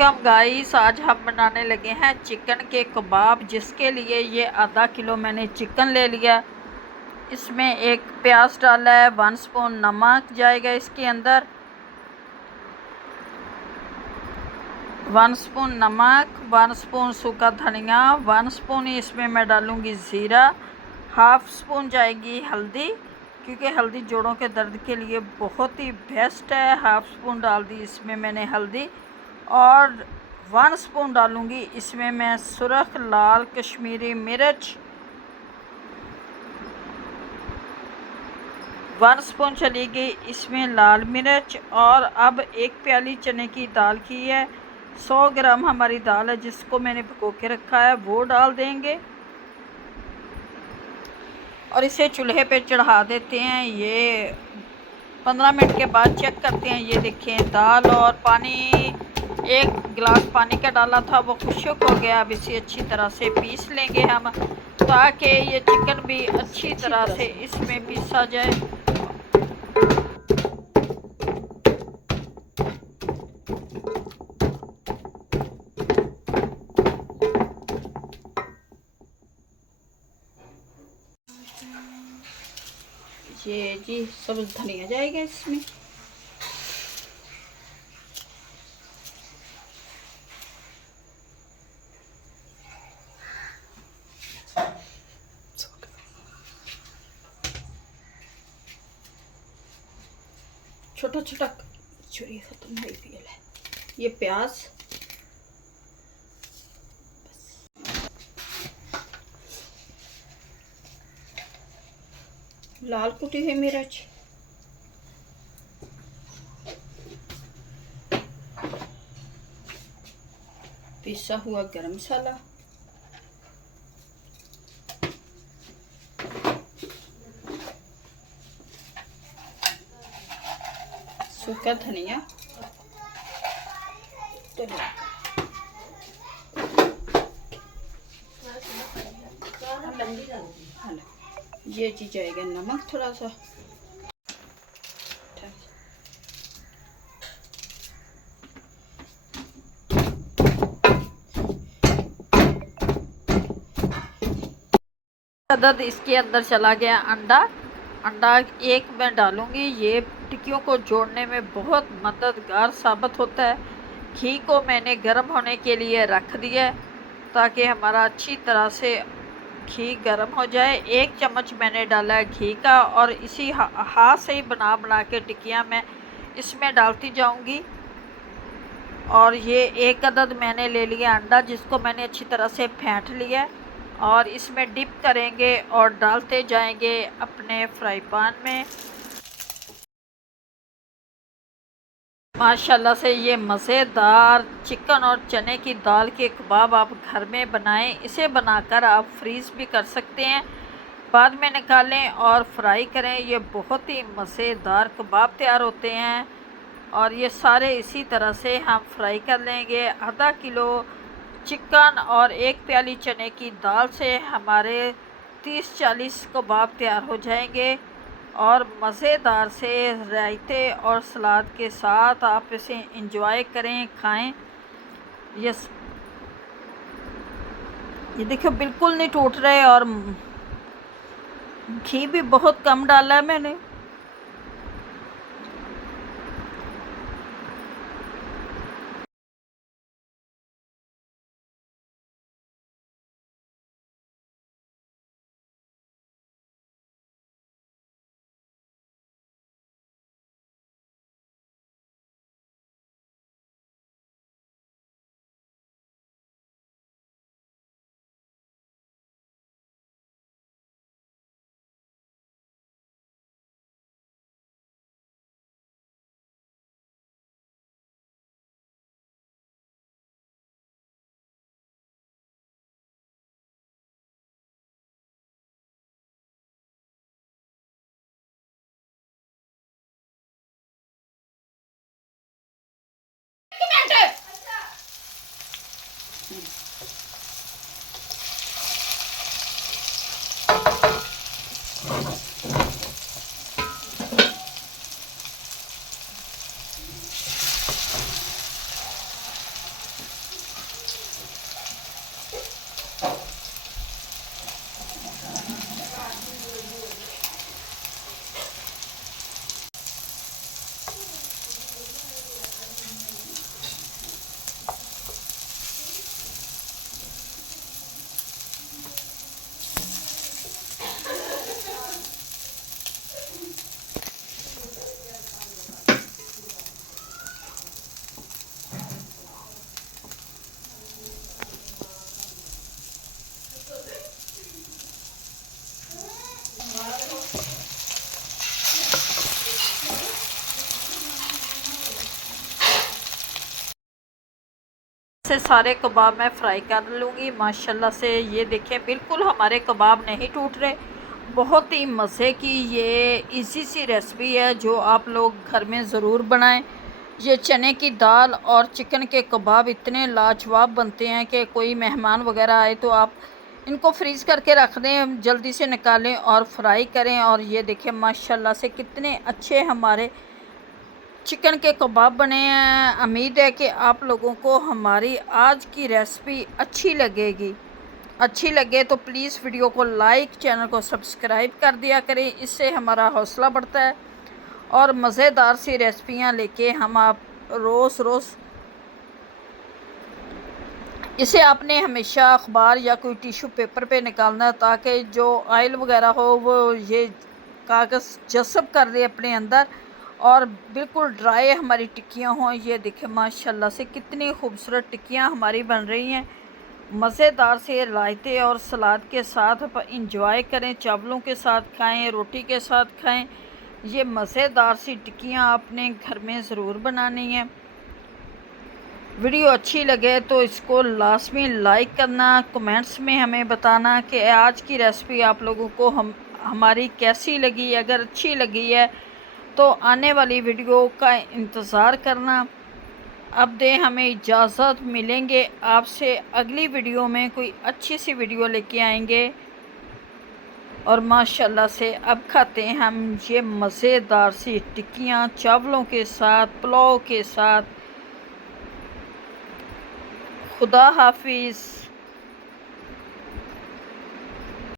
Welcome guys. आज हम बनाने लगे हैं चिकन के कबाब, जिसके लिए ये आधा किलो मैंने चिकन ले लिया। इसमें एक प्याज डाला है, 1 स्पून नमक जाएगा इसके अंदर, 1 स्पून नमक, 1 स्पून सूखा धनिया, 1 स्पून इसमें मैं डालूँगी ज़ीरा, हाफ स्पून जाएगी हल्दी, क्योंकि हल्दी जोड़ों के दर्द के लिए बहुत ही बेस्ट है। हाफ स्पून डाल दी इसमें मैंने हल्दी, और 1 स्पून डालूँगी इसमें मैं सुरख लाल कश्मीरी मिर्च, 1 स्पून चली गई इसमें लाल मिर्च। और अब 1 प्याली चने की दाल की है, 100 ग्राम हमारी दाल है जिसको मैंने भिगो के रखा है, वो डाल देंगे और इसे चूल्हे पे चढ़ा देते हैं। ये 15 मिनट के बाद चेक करते हैं। ये देखें, दाल और पानी, 1 गिलास पानी का डाला था वो खुश्क हो गया। अब इसे अच्छी तरह से पीस लेंगे हम, ताकि ये चिकन भी अच्छी तरह से इसमें पीसा जाए। ये जी सब्ज़ धनिया जाएगा इसमें, छोटा छोटा छुरी खत्म हुई पियल है। ये प्याज, लाल कुटी हुई मिर्च, पिसा हुआ गरम मसाला, सूखा धनिया, ये चीज जाएगा नमक थोड़ा सा, अदद इसके अंदर चला गया अंडा 1 मैं डालूंगी। ये टिक्कियों को जोड़ने में बहुत मददगार साबित होता है। घी को मैंने गर्म होने के लिए रख दिया है, ताकि हमारा अच्छी तरह से घी गर्म हो जाए। 1 चम्मच मैंने डाला है घी का, और इसी हाथ से ही बना के टिक्कियाँ मैं इसमें डालती जाऊंगी। और ये 1 अदद मैंने ले लिया अंडा, जिसको मैंने अच्छी तरह से फेंट लिया, और इसमें डिप करेंगे और डालते जाएंगे अपने फ्राई पैन में। माशाल्लाह से ये मज़ेदार चिकन और चने की दाल के कबाब आप घर में बनाएं। इसे बनाकर आप फ्रीज़ भी कर सकते हैं, बाद में निकालें और फ्राई करें। ये बहुत ही मज़ेदार कबाब तैयार होते हैं, और ये सारे इसी तरह से हम फ्राई कर लेंगे। आधा किलो चिकन और 1 प्याली चने की दाल से हमारे 30-40 कबाब तैयार हो जाएंगे, और मज़ेदार से रायते और सलाद के साथ आप इसे इंजॉय करें, खाएं। ये देखो बिल्कुल नहीं टूट रहे, और घी भी बहुत कम डाला है मैंने। से सारे कबाब मैं फ्राई कर लूँगी माशाल्लाह से। ये देखें बिल्कुल हमारे कबाब नहीं टूट रहे। बहुत ही मज़े की ये इजी सी रेसिपी है जो आप लोग घर में ज़रूर बनाएं। ये चने की दाल और चिकन के कबाब इतने लाजवाब बनते हैं कि कोई मेहमान वगैरह आए तो आप इनको फ्रीज़ करके रख दें, जल्दी से निकालें और फ्राई करें। और ये देखें माशाल्लाह से कितने अच्छे हमारे चिकन के कबाब बने हैं। उम्मीद है कि आप लोगों को हमारी आज की रेसिपी अच्छी लगेगी। अच्छी लगे तो प्लीज़ वीडियो को लाइक, चैनल को सब्सक्राइब कर दिया करें, इससे हमारा हौसला बढ़ता है। और मज़ेदार सी रेसिपियां लेके हम आप रोज़ रोज़ इसे आपने हमेशा अखबार या कोई टिश्यू पेपर पे निकालना, ताकि जो ऑयल वगैरह हो वो ये कागज़ जज़ब कर दे अपने अंदर और बिल्कुल ड्राई हमारी टिक्कियाँ हों। ये देखें माशाल्लाह से कितनी खूबसूरत टिक्कियाँ हमारी बन रही हैं। मज़ेदार से रायते और सलाद के साथ आप इंजॉय करें, चावलों के साथ खाएं, रोटी के साथ खाएं। ये मज़ेदार सी टिक्कियाँ आपने घर में ज़रूर बनानी है। वीडियो अच्छी लगे तो इसको लाज़मी लाइक करना, कमेंट्स में हमें बताना कि आज की रेसिपी आप लोगों को हमारी कैसी लगी। अगर अच्छी लगी है तो आने वाली वीडियो का इंतज़ार करना। अब दे हमें इजाज़त, मिलेंगे आपसे अगली वीडियो में, कोई अच्छी सी वीडियो लेके आएंगे। और माशाल्लाह से अब खाते हैं हम ये मज़ेदार सी टिक्कियाँ चावलों के साथ, पुलाव के साथ। खुदा हाफिज़।